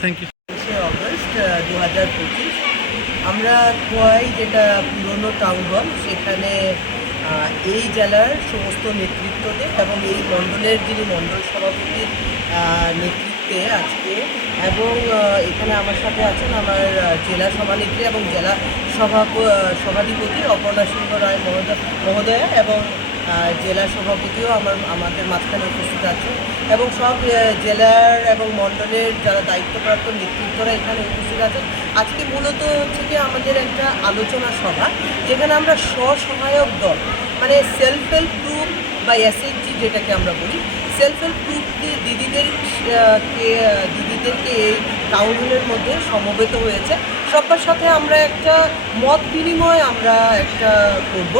Thank you August দু হাজার পঁচিশ। আমরা খোয়াই যেটা পুরনো টাউন হল সেখানে এই জেলার সমস্ত নেতৃত্বদের এবং এই মণ্ডলের যিনি মণ্ডল সভাপতির নেতৃত্বে আজকে এবং এখানে আমার সাথে আছেন আমার জেলা সভানেত্রী এবং জেলা সভা সভাধিপতি অপর্ণা সিংহ রায় মহোদয়, মহোদয়া এবং জেলা সভাপতিও আমার, আমাদের মাঝখানে উপস্থিত আছে এবং সব জেলার এবং মণ্ডলের যারা দায়িত্বপ্রাপ্ত নেতৃত্বরা এখানে উপস্থিত আছেন। আজকে মূলত হচ্ছে কি আমাদের একটা আলোচনা সভা, যেখানে আমরা স্বসহায়ক দল মানে সেলফ হেল্প গ্রুপ বা এসএইচজি যেটাকে আমরা বলি সেলফ হেল্প গ্রুপ দিদিদের দিদিদেরকে এই টাউন হলের মধ্যে সমবেত হয়েছে। সবার সাথে আমরা একটা মত বিনিময় আমরা একটা করব।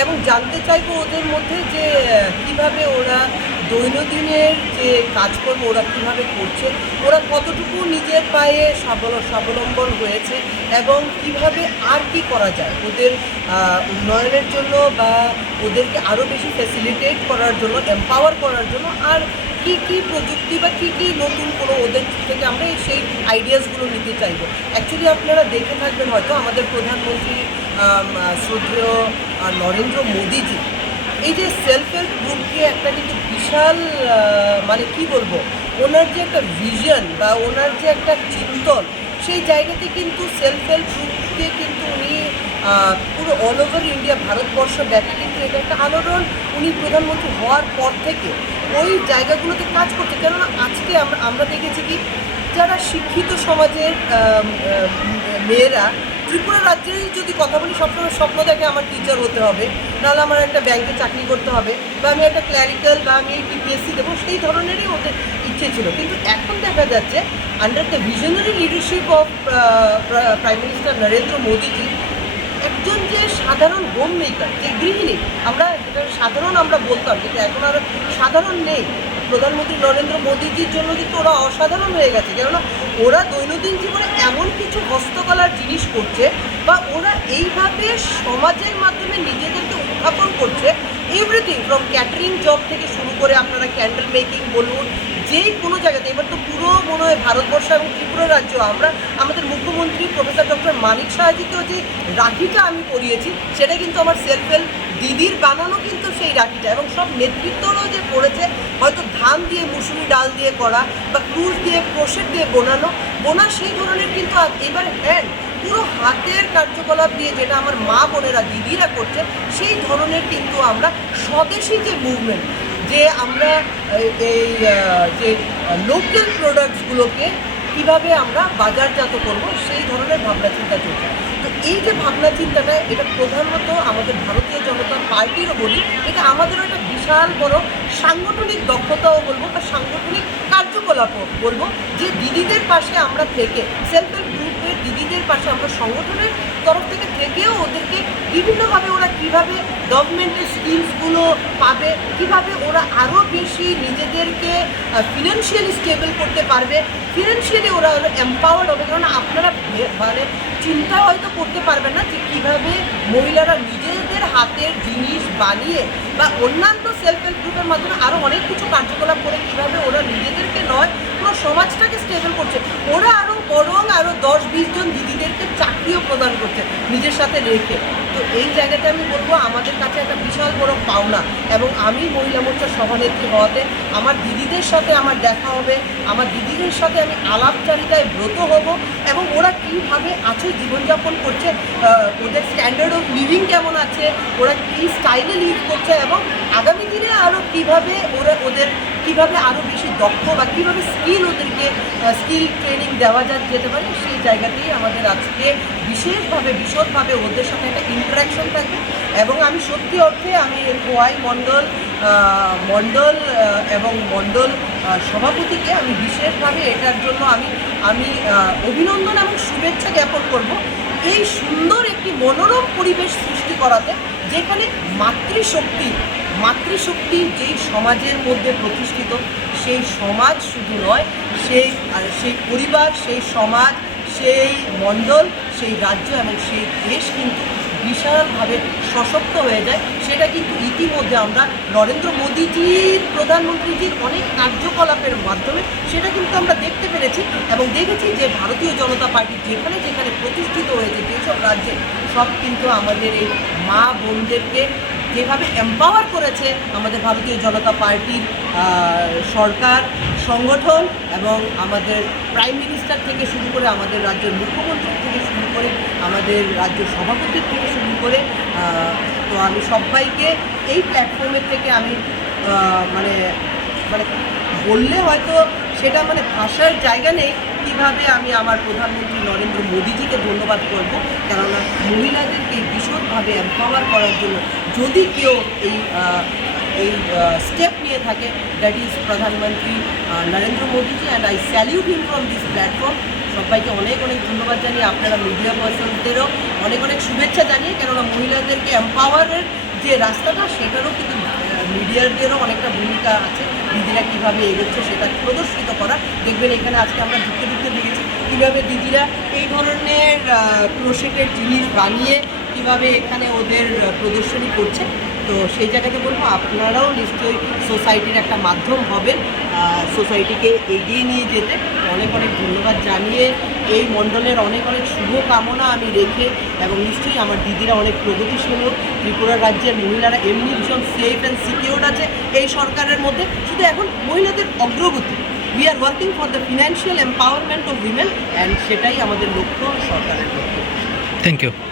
এবং জানতে চাইব ওদের মধ্যে যে কীভাবে ওরা দৈনন্দিনের যে কাজকর্ম ওরা কীভাবে করছে, ওরা কতটুকু নিজের পায়ে সাবল, স্বাবলম্বন হয়েছে এবং কীভাবে আর কি করা যায়? ওদের উন্নয়নের জন্য বা ওদেরকে আরও বেশি ফ্যাসিলিটেট করার জন্য এম্পাওয়ার করার জন্য আর কি কি প্রযুক্তি বা কী কী নতুন কোনো ওদের থেকে আমরা সেই আইডিয়াসগুলো নিতে চাইব? অ্যাকচুয়ালি আপনারা দেখে থাকবেন হয়তো আমাদের প্রধানমন্ত্রী শ্রদ্ধেয় নরেন্দ্র মোদীজি এই যে সেলফ হেল্প গ্রুপকে একটা কিন্তু বিশাল মানে কি বলব, ওনার যে একটা ভিশন বা ওনার যে একটা চিন্তন, সেই জায়গাতে কিন্তু সেলফ হেল্প গ্রুপকে কিন্তু উনি পুরো অল ওভার ইন্ডিয়া ভারতবর্ষ ব্যাপী কিন্তু এটা একটা আলোড়ন উনি প্রধানমন্ত্রী হওয়ার পর থেকে ওই জায়গাগুলোতে কাজ করছে। কেননা আজকে আমরা আমরা দেখেছি কি, যারা শিক্ষিত সমাজের মেয়েরা ত্রিপুরা রাজ্যেই যদি কথা বলি, সবসময় স্বপ্ন দেখে আমার টিচার হতে হবে। নাহলে আমার একটা ব্যাংকে চাকরি করতে হবে, বা আমি একটা ক্ল্যারিক্যাল বা আমি টিপিএসসি দেবো, সেই ধরনেরই ওদের ইচ্ছে ছিল। কিন্তু এখন দেখা যাচ্ছে under the visionary leadership of prime minister Narendra Modiji, একজন যে সাধারণ হোম মেকার যে গৃহিণী, আমরা সাধারণ আমরা বলতাম, কিন্তু এখন আর সাধারণ নেই। প্রধানমন্ত্রী নরেন্দ্র মোদীজির জন্য কিন্তু ওরা অসাধারণ হয়ে গেছে। কেননা ওরা দৈনন্দিন জীবনে এমন কিছু হস্তকলার জিনিস করছে বা ওরা এইভাবে সমাজের মাধ্যমে নিজেদেরকে উত্থাপন করছে এভরিথিং ফ্রম ক্যাটারিং জব থেকে শুরু করে আপনারা ক্যান্ডেল মেকিং বলুন, যে কোনো জায়গাতে, এবার তো পুরো মনে হয় ভারতবর্ষ এবং ত্রিপুরা রাজ্য, আমরা আমাদের মুখ্যমন্ত্রী প্রফেসর ডক্টর মানিক সাহাজিকেও যে রাখিটা আমি পরিয়েছি, সেটা কিন্তু আমার সেলফ হেল্প দিদির বানানো কিন্তু সেই রাখিটা, এবং সব নেতৃত্বরাও যে করেছে, হয়তো ধান দিয়ে, মুসুরি ডাল দিয়ে করা বা ক্রুশ দিয়ে ক্রোশেট দিয়ে বোনানো, বোনা সেই ধরনের কিন্তু এবার হ্যান্ড পুরো হাতের কার্যকলাপ দিয়ে যেটা আমার মা বোনেরা, দিদিরা করছে সেই ধরনের কিন্তু আমরা স্বদেশি যে মুভমেন্ট যে আমরা, এই- যে লোকাল প্রোডাক্টসগুলোকে কীভাবে আমরা বাজারজাত করব, সেই ধরনের ভাবনা চিন্তা চলছে। তো এই যে ভাবনা চিন্তাটা, এটা প্রধানত আমাদের ভারতীয় জনতা পার্টিরও বলি, এটা আমাদেরও একটা বিশাল বড় সাংগঠনিক দক্ষতাও বলব বা সাংগঠনিক কার্যকলাপও বলব, যে দিদিদের পাশে আমরা থেকে সেলফ হেল্প দিদিদের পাশে আমরা সংগঠনের তরফ থেকে থেকেও ওদেরকে বিভিন্নভাবে ওরা কীভাবে গভর্নমেন্টের স্কিমসগুলো পাবে, কীভাবে ওরা আরও বেশি নিজেদেরকে ফিনান্সিয়ালি স্টেবল করতে পারবে ফিনান্সিয়ালি ওরা এম্পাওয়ার্ড হবে। কারণ আপনারা মানে চিন্তা হয়তো করতে পারবে না যে কীভাবে মহিলারা নিজেদের হাতের জিনিস বানিয়ে বা অন্যান্য সেলফ হেল্প গ্রুপের মাধ্যমে আরও অনেক কিছু কার্যকলাপ করে কীভাবে ওরা নিজেদেরকে নয়, পুরো সমাজটাকে স্টেবল করছে। ওরা আরও বরং আরও দশ বিশ জন দিদিদেরকে চাকরিও প্রদান করছে, নিজের সাথে রেখে। তো এই জায়গাতে আমি বলব, আমাদের কাছে একটা বিশাল বড় পাওনা এবং আমি মহিলা মোর্চার সভানেত্রী হওয়াতে আমার দিদিদের সাথে আমার দেখা হবে, আমার দিদিদের সাথে আমি আলাপচারিতায় ব্রত হব এবং ওরা কীভাবে আছে, জীবনযাপন করছে ওদের স্ট্যান্ডার্ড অফ লিভিং কেমন আছে, ওরা কী স্টাইলে লিভ করছে এবং আগামী দিনে আরও কীভাবে ওরা ওদের কীভাবে আরও বেশি দক্ষ বা কীভাবে স্কিল ওদেরকে স্কিল ট্রেনিং দেওয়া যা যেতে পারে, সেই জায়গাতেই আমাদের আজকে বিশেষভাবে, বিশদভাবে ওদের সাথে একটা ইন্টারাকশন থাকবে। এবং আমি সত্যি অর্থে আমি খোয়াই মণ্ডল মণ্ডল এবং মণ্ডল সভাপতিকে আমি বিশেষভাবে এটার জন্য আমি আমি অভিনন্দন এবং শুভেচ্ছা জ্ঞাপন করব। এই সুন্দর একটি মনোরম পরিবেশ সৃষ্টি করাতে যেখানে মাতৃশক্তি মাতৃশক্তি যেই সমাজের মধ্যে প্রতিষ্ঠিত, সেই সমাজ শুধু নয়, সেই সেই পরিবার, সেই সমাজ, সেই মণ্ডল, সেই রাজ্য এবং সেই দেশ কিন্তু বিশালভাবে সশক্ত হয়ে যায়। সেটা কিন্তু ইতিমধ্যে আমরা নরেন্দ্র মোদীজির, প্রধানমন্ত্রীজির অনেক কার্যকলাপের মাধ্যমে সেটা কিন্তু আমরা দেখতে পেরেছি এবং দেখেছি যে ভারতীয় জনতা পার্টি যেখানে যেখানে প্রতিষ্ঠিত হয়েছে, যেসব রাজ্যে সব কিন্তু আমাদের এই মা বোনদেরকে যেভাবে এম্পাওয়ার করেছে আমাদের ভারতীয় জনতা পার্টির সরকার, সংগঠন এবং আমাদের প্রাইম মিনিস্টার থেকে শুরু করে আমাদের রাজ্যের মুখ্যমন্ত্রী থেকে শুরু করে আমাদের রাজ্য সভাপতির থেকে শুরু করে তো আমি সবাইকে এই প্ল্যাটফর্মের থেকে আমি মানে মানে বললে হয়তো সেটা মানে ভাষার জায়গা নেই। কীভাবে আমি আমার প্রধানমন্ত্রী নরেন্দ্র মোদীজিকে ধন্যবাদ করব? কেননা মহিলাদেরকে ভীষণভাবে এম্পাওয়ার করার জন্য যদি কেউ এই এই স্টেপ নিয়ে থাকে দ্যাট ইজ প্রধানমন্ত্রী Narendra Modiji and I salute him from this platform সবাইকে অনেক অনেক ধন্যবাদ জানিয়ে আপনারা মিডিয়া পার্সনদেরও অনেক অনেক শুভেচ্ছা জানিয়ে, কেননা মহিলাদেরকে এম্পাওয়ারের যে রাস্তাটা, সেটারও কিন্তু মিডিয়াদেরও অনেকটা ভূমিকা আছে। দিদিরা কীভাবে এগোচ্ছে, সেটা প্রদর্শিত করা। দেখবেন এখানে আজকে আমরা ঢুকতে ঢুকতে দেখেছি কীভাবে দিদিরা এই ধরনের ক্রোশেটের জিনিস বানিয়ে কীভাবে এখানে ওদের প্রদর্শনী করছে, তো সেই জায়গাতে বলব আপনারাও নিশ্চয়ই সোসাইটির একটা মাধ্যম হবেন সোসাইটিকে এগিয়ে নিয়ে যেতে। অনেক অনেক ধন্যবাদ জানিয়ে এই মণ্ডলের অনেক অনেক শুভ কামনা আমি রেখে এবং নিশ্চয়ই আমার দিদিরা অনেক প্রগতিশীল ত্রিপুরা রাজ্যের মহিলারা এমনি ভীষণ সেফ অ্যান্ড সিকিউর আছে এই সরকারের মধ্যে। শুধু এখন মহিলাদের অগ্রগতি। We are working for the financial empowerment of women and সেটাই আমাদের লক্ষ্য সরকারের লক্ষ্য থ্যাংক ইউ